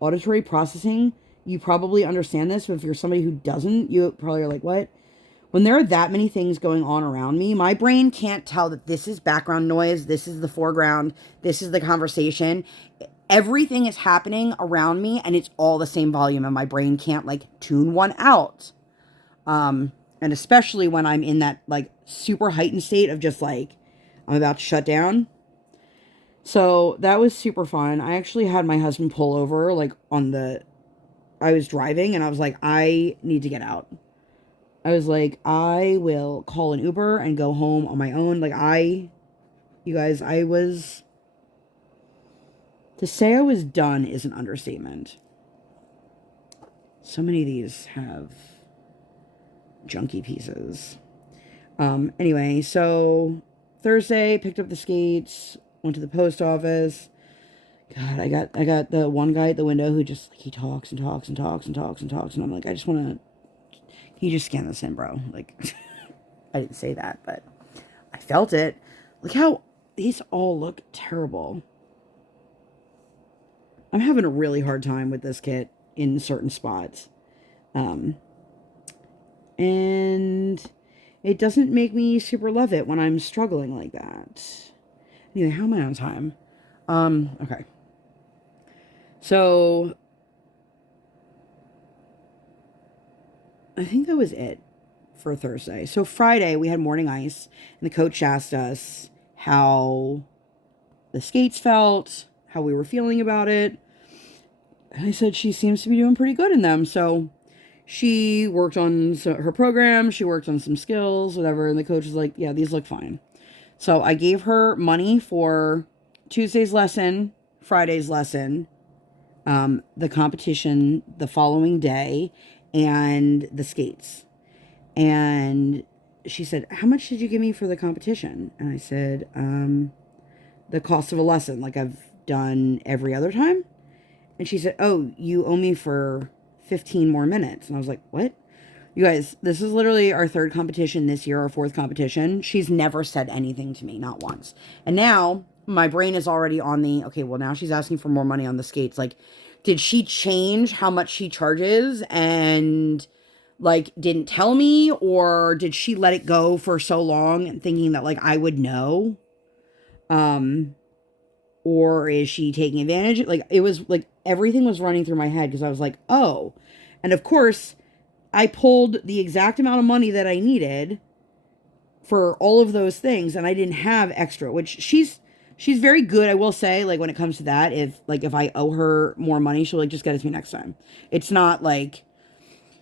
auditory processing, you probably understand this. But if you're somebody who doesn't, you probably are like, what? When there are that many things going on around me, my brain can't tell that this is background noise, this is the foreground, this is the conversation. Everything is happening around me and it's all the same volume and my brain can't like tune one out. And especially when I'm in that like super heightened state of just like, I'm about to shut down. So that was super fun. I actually had my husband pull over like I was driving and I was like, I need to get out. I was like, I will call an Uber and go home on my own. Like You guys, to say I was done is an understatement. So many of these have junky pieces. Anyway, so Thursday, picked up the skates, went to the post office. God, I got the one guy at the window who just, like, he talks and talks and talks and talks and talks, and I'm like, I just want to, can you just scan this in, bro? Like, I didn't say that, but I felt it. Look how these all look terrible. I'm having a really hard time with this kit in certain spots. And it doesn't make me super love it when I'm struggling like that. Anyway, how am I on time? Okay. So I think that was it for Thursday. So Friday we had morning ice, and the coach asked us how the skates felt, how we were feeling about it. And I said she seems to be doing pretty good in them. So she worked on her program, she worked on some skills, whatever, and the coach was like, yeah, these look fine. So I gave her money for Tuesday's lesson, Friday's lesson, the competition the following day, and the skates. And she said, how much did you give me for the competition? And I said, the cost of a lesson, like I've done every other time. And she said, oh, you owe me for 15 more minutes. And I was like, what? You guys, this is literally our third competition this year, our fourth competition. She's never said anything to me, not once. And now my brain is already on the, okay, well, now she's asking for more money on the skates. Like, did she change how much she charges and, like, didn't tell me? Or did she let it go for so long and thinking that, like, I would know? Or is she taking advantage? Like, it was like everything was running through my head because I was like, oh. And of course, I pulled the exact amount of money that I needed for all of those things, and I didn't have extra, which she's very good, I will say, like, when it comes to that. If I owe her more money, she'll, like, just get it to me next time. It's not like,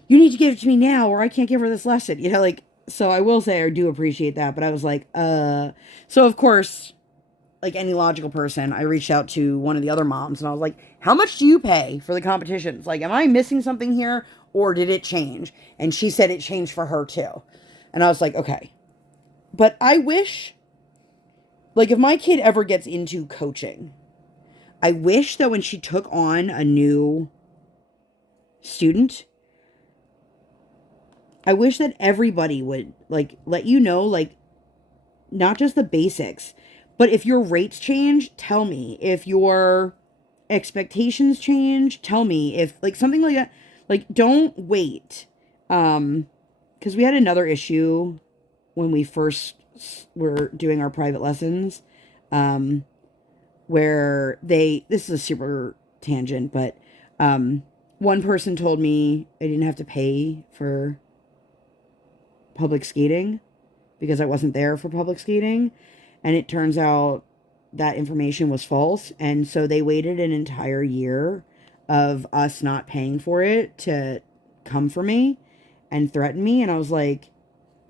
you need to give it to me now or I can't give her this lesson, you know, like, so I will say I do appreciate that, but I was like, so of course, like any logical person, I reached out to one of the other moms and I was like, how much do you pay for the competitions? Like, am I missing something here or did it change? And she said it changed for her too. And I was like, okay. But I wish, like, if my kid ever gets into coaching, I wish that when she took on a new student, I wish that everybody would, like, let you know, like, not just the basics, but if your rates change, tell me. If your expectations change, tell me. If, like, something like that, like, don't wait. Because we had another issue when we first were doing our private lessons, where this is a super tangent, but, one person told me I didn't have to pay for public skating because I wasn't there for public skating. And it turns out that information was false. And so they waited an entire year of us not paying for it to come for me and threaten me. And I was like,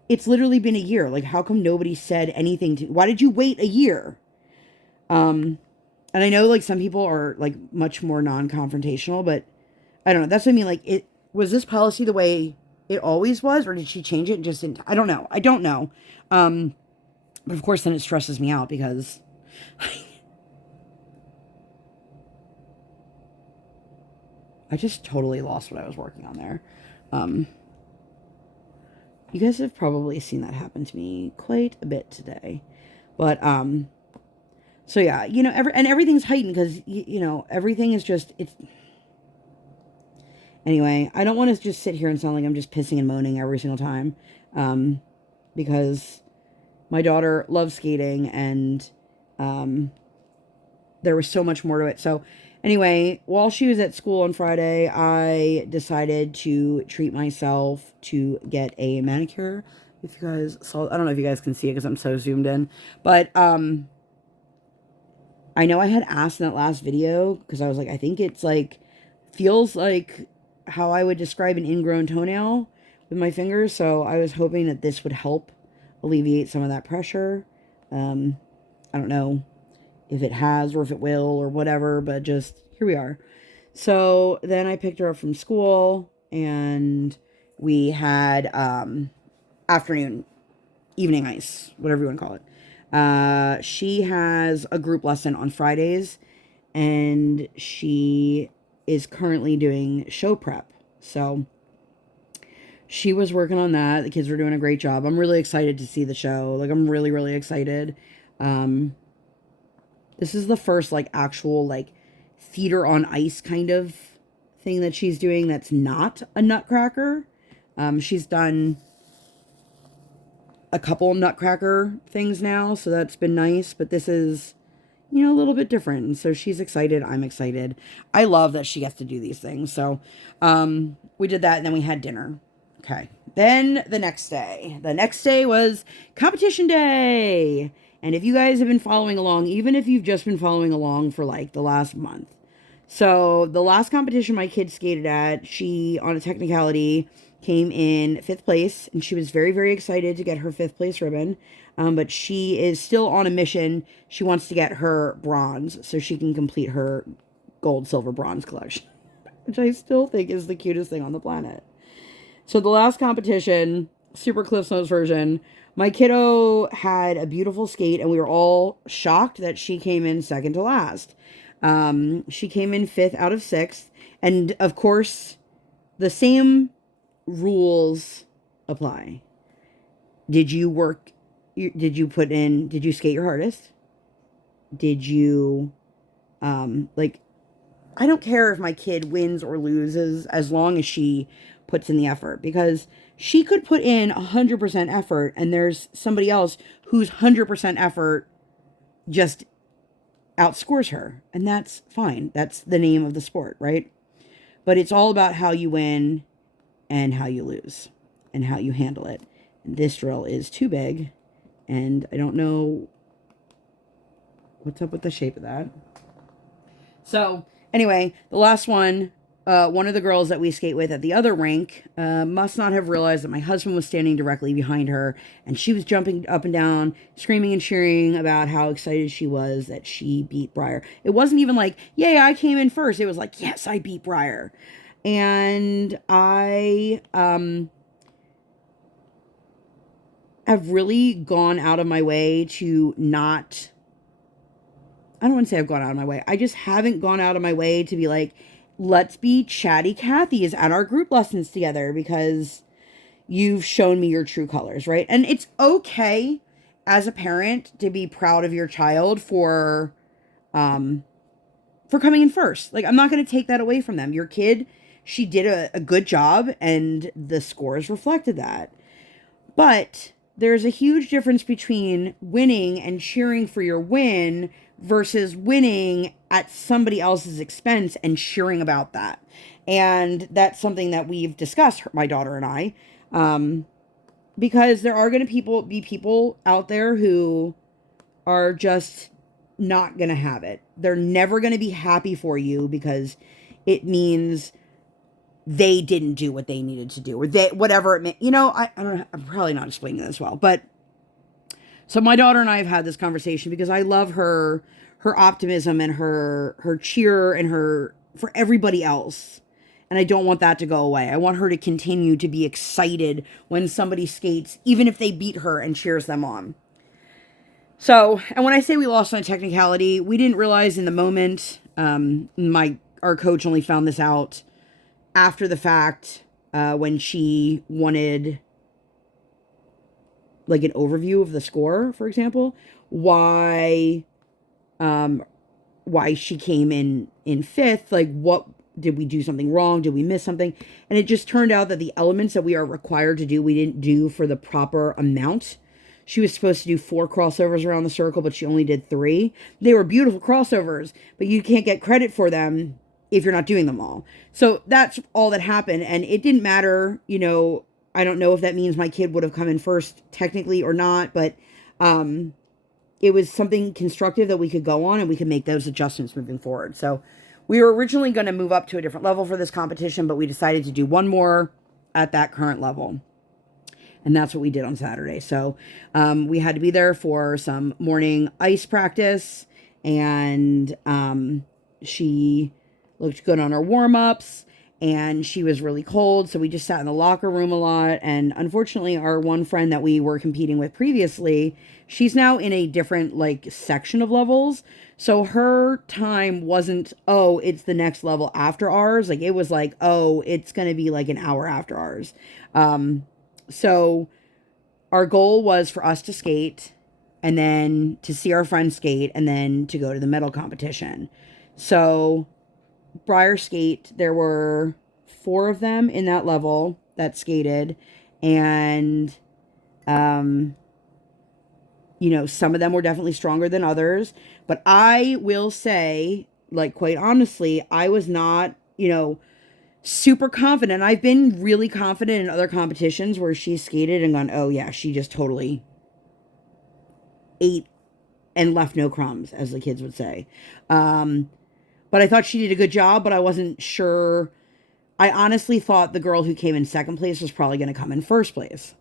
it's literally been a year. Like, how come nobody said anything to, why did you wait a year? And I know, like, some people are, like, much more non-confrontational, but I don't know. That's what I mean. Like, was this policy the way it always was, or did she change it and just didn't? I don't know. But of course, then it stresses me out because I just totally lost what I was working on there. You guys have probably seen that happen to me quite a bit today. But, so yeah, you know, everything's heightened because, you know, everything is just, anyway, I don't want to just sit here and sound like I'm just pissing and moaning every single time, because my daughter loves skating, and there was so much more to it. So anyway, while she was at school on Friday, I decided to treat myself to get a manicure. If you guys saw, I don't know if you guys can see it because I'm so zoomed in, but I know I had asked in that last video because I was like, I think it's like, feels like how I would describe an ingrown toenail with my fingers. So I was hoping that this would help alleviate some of that pressure. I I don't know if it has or if it will or whatever, but just here we are. So then I picked her up from school and we had afternoon, evening ice, whatever you want to call it. She has a group lesson on Fridays and she is currently doing show prep. So she was working on that. The kids were doing a great job. I'm really excited to see the show. Like, I'm really, really excited. This is the first, like, actual, like, theater on ice kind of thing that she's doing that's not a Nutcracker. She's done a couple Nutcracker things now, so that's been nice. But this is, you know, a little bit different. And so she's excited. I'm excited. I love that she gets to do these things. So we did that, and then we had dinner. Okay. Then the next day. The next day was competition day. And if you guys have been following along, even if you've just been following along for like the last month. So the last competition my kid skated at, she, on a technicality, came in 5th place. And she was very, very excited to get her 5th place ribbon. But she is still on a mission. She wants to get her bronze so she can complete her gold, silver, bronze collection. Which I still think is the cutest thing on the planet. So the last competition, super Cliff Notes version, my kiddo had a beautiful skate and we were all shocked that she came in second to last. She came in 5th out of 6th. And of course, the same rules apply. Did you skate your hardest? Did you, I don't care if my kid wins or loses as long as she puts in the effort, because she could put in 100% effort and there's somebody else whose 100% effort just outscores her, and that's fine. That's the name of the sport, right? But it's all about how you win and how you lose and how you handle it. And this drill is too big and I don't know what's up with the shape of that. So anyway, the last one, one of the girls that we skate with at the other rink must not have realized that my husband was standing directly behind her, and she was jumping up and down, screaming and cheering about how excited she was that she beat Briar. It wasn't even like, yay, I came in first. It was like, yes, I beat Briar. And I have really gone out of my way to not... I don't want to say I've gone out of my way. I just haven't gone out of my way to be like, let's be chatty Cathy's at our group lessons together because you've shown me your true colors, right? And it's okay as a parent to be proud of your child for coming in first. Like, I'm not going to take that away from them. Your kid, she did a good job and the scores reflected that. But there's a huge difference between winning and cheering for your win versus winning at somebody else's expense and cheering about that. And that's something that we've discussed, my daughter and I, because there are going to be people out there who are just not going to have it. They're never going to be happy for you because it means they didn't do what they needed to do, or they, whatever it meant. You know, I don't know, I'm probably not explaining this well, but so my daughter and I have had this conversation because I love her optimism and her cheer and her for everybody else. And I don't want that to go away. I want her to continue to be excited when somebody skates, even if they beat her, and cheers them on. So, and when I say we lost on a technicality, we didn't realize in the moment. Our coach only found this out after the fact, when she wanted like an overview of the score, for example, why she came in 5th, like what did we do something wrong? Did we miss something? And it just turned out that the elements that we are required to do, we didn't do for the proper amount. She was supposed to do 4 crossovers around the circle, but she only did 3. They were beautiful crossovers, but you can't get credit for them if you're not doing them all. So that's all that happened. And it didn't matter, you know, I don't know if that means my kid would have come in first technically or not, but it was something constructive that we could go on and we could make those adjustments moving forward. So we were originally going to move up to a different level for this competition, but we decided to do one more at that current level. And that's what we did on Saturday. So we had to be there for some morning ice practice. And she looked good on her warm-ups. And she was really cold. So we just sat in the locker room a lot. And unfortunately, our one friend that we were competing with previously, she's now in a different like section of levels. So her time wasn't, oh, it's the next level after ours. Like it was like, oh, it's going to be like an hour after ours. So our goal was for us to skate and then to see our friends skate and then to go to the medal competition. So Briar skate, there were 4 of them in that level that skated. And, you know, some of them were definitely stronger than others. But I will say, like, quite honestly, I was not, you know, super confident. I've been really confident in other competitions where she skated and gone, oh yeah, she just totally ate and left no crumbs, as the kids would say. But I thought she did a good job, but I wasn't sure. I honestly thought the girl who came in second place was probably going to come in first place.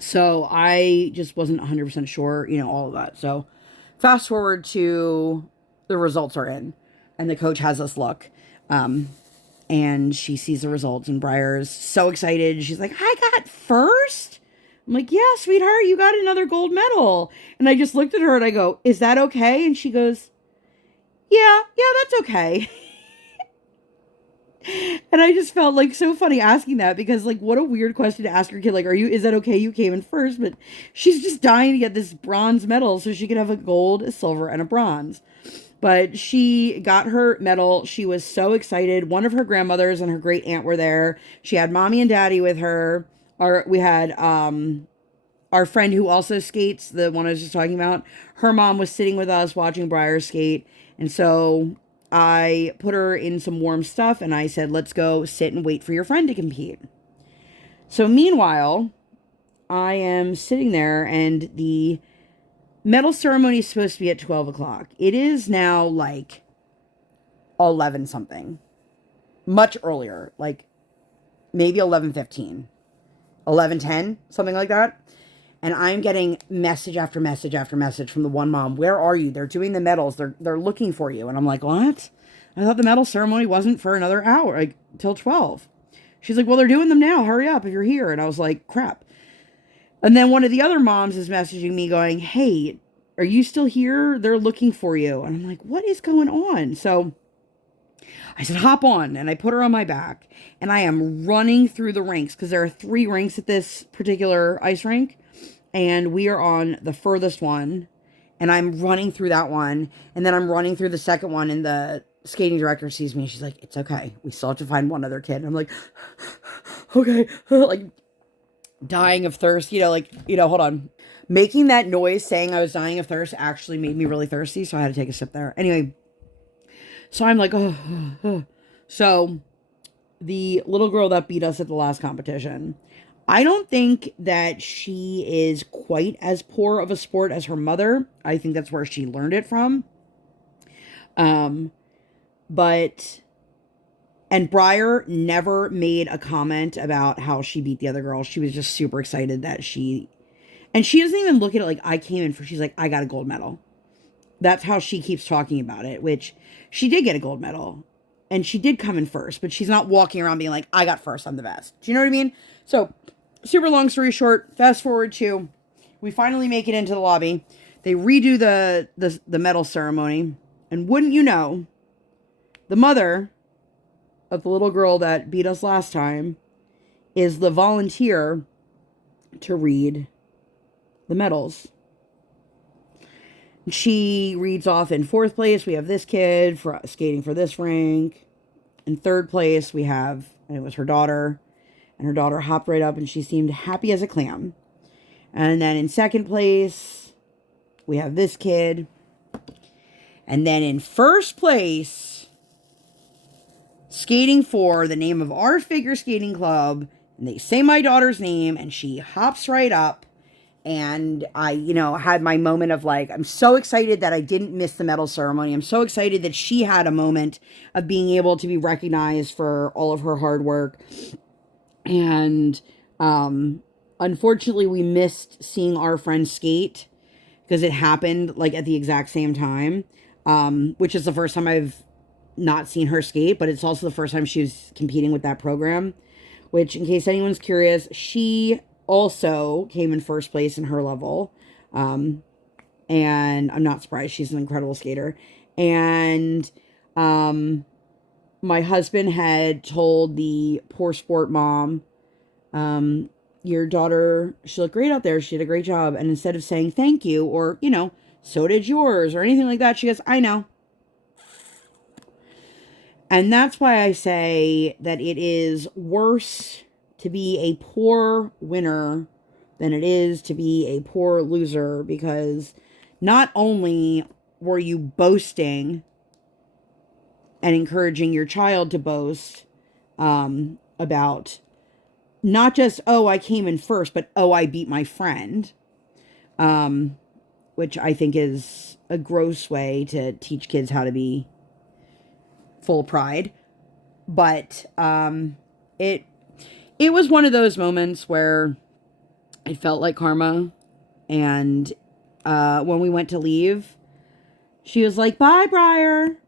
So I just wasn't 100% sure, you know, all of that. So fast forward to the results are in and the coach has us look. And she sees the results and Briar's so excited. She's like, I got first? I'm like, yeah, sweetheart, you got another gold medal. And I just looked at her and I go, is that okay? And she goes, yeah, that's okay. And I just felt like so funny asking that because like, what a weird question to ask your kid. Like, is that okay? You came in first, but she's just dying to get this bronze medal so she could have a gold, a silver, and a bronze. But she got her medal. She was so excited. One of her grandmothers and her great aunt were there. She had mommy and daddy with her. We had our friend who also skates, the one I was just talking about. Her mom was sitting with us watching Briar skate. And so I put her in some warm stuff and I said, let's go sit and wait for your friend to compete. So meanwhile, I am sitting there and the medal ceremony is supposed to be at 12 o'clock. It is now like 11 something. Much earlier. Like maybe 11:15. 11:10, something like that. And I'm getting message after message after message from the one mom. Where are you? They're doing the medals. They're looking for you. And I'm like, what? I thought the medal ceremony wasn't for another hour, like till 12. She's like, well, they're doing them now. Hurry up if you're here. And I was like, crap. And then one of the other moms is messaging me going, hey, are you still here? They're looking for you. And I'm like, what is going on? So I said, hop on. And I put her on my back. And I am running through the rinks because there are 3 rinks at this particular ice rink. And we are on the furthest one. And I'm running through that one. And then I'm running through the second one. And the skating director sees me. And she's like, it's okay. We still have to find one other kid. And I'm like, okay. Like dying of thirst. Hold on. Making that noise saying I was dying of thirst actually made me really thirsty. So I had to take a sip there. Anyway. So I'm like, oh. So the little girl that beat us at the last competition, I don't think that she is quite as poor of a sport as her mother. I think that's where she learned it from. And Briar never made a comment about how she beat the other girl. She was just super excited that and she doesn't even look at it like I came in for, she's like, I got a gold medal. That's how she keeps talking about it, which she did get a gold medal and she did come in first, but she's not walking around being like, I got first, I'm the best. Do you know what I mean? So super long story short, fast forward to, we finally make it into the lobby. They redo the medal ceremony. And wouldn't you know, the mother of the little girl that beat us last time is the volunteer to read the medals. She reads off in 4th place, we have this kid for skating for this rank. In 3rd place, we have, and it was her daughter. And her daughter hopped right up and she seemed happy as a clam. And then in 2nd place, we have this kid. And then in 1st place, skating for the name of our figure skating club. And they say my daughter's name and she hops right up. And I, had my moment of like, I'm so excited that I didn't miss the medal ceremony. I'm so excited that she had a moment of being able to be recognized for all of her hard work. And Unfortunately, we missed seeing our friend skate because it happened like at the exact same time, which is the first time I've not seen her skate, but it's also the first time she was competing with that program, which, in case anyone's curious, she also came in first place in her level. And I'm not surprised. She's an incredible skater. And my husband had told the poor sport mom, your daughter, she looked great out there. She did a great job. And instead of saying thank you or, you know, so did yours or anything like that, she goes, I know. And that's why I say that it is worse to be a poor winner than it is to be a poor loser, because not only were you boasting and encouraging your child to boast about not just, oh, I came in first, but, oh, I beat my friend, which I think is a gross way to teach kids how to be full of pride. But it was one of those moments where it felt like karma. And when we went to leave, she was like, bye, Briar.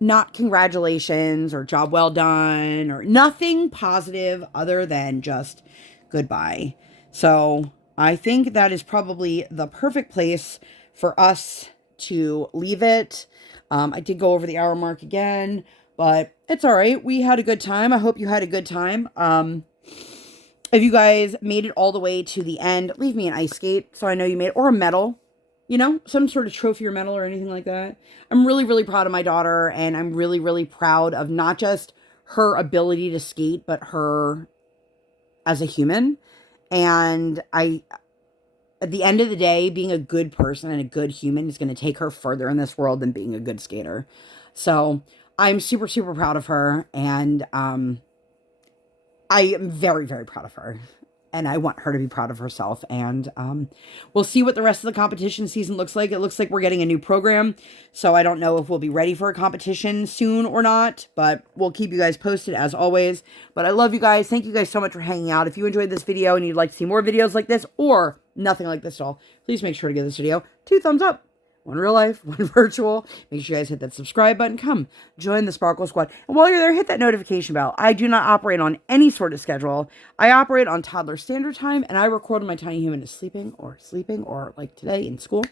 Not congratulations or job well done or nothing positive other than just goodbye. So I think that is probably the perfect place for us to leave it. I did go over the hour mark again, but it's all right. We had a good time. I hope you had a good time. If you guys made it all the way to the end, leave me an ice skate so I know you made it, or a medal, you know, some sort of trophy or medal or anything like that. I'm really, really proud of my daughter, and I'm really, really proud of not just her ability to skate, but her as a human. And at the end of the day, being a good person and a good human is going to take her further in this world than being a good skater. So I'm super, super proud of her. And I am very, very proud of her. And I want her to be proud of herself. And we'll see what the rest of the competition season looks like. It looks like we're getting a new program. So I don't know if we'll be ready for a competition soon or not. But we'll keep you guys posted as always. But I love you guys. Thank you guys so much for hanging out. If you enjoyed this video and you'd like to see more videos like this or nothing like this at all, please make sure to give this video 2 thumbs up. One real life, one virtual. Make sure you guys hit that subscribe button. Come join the Sparkle Squad. And while you're there, hit that notification bell. I do not operate on any sort of schedule. I operate on toddler standard time, and I record when my tiny human is sleeping or like today in school.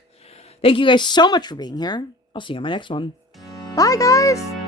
Thank you guys so much for being here. I'll see you on my next one. Bye, guys.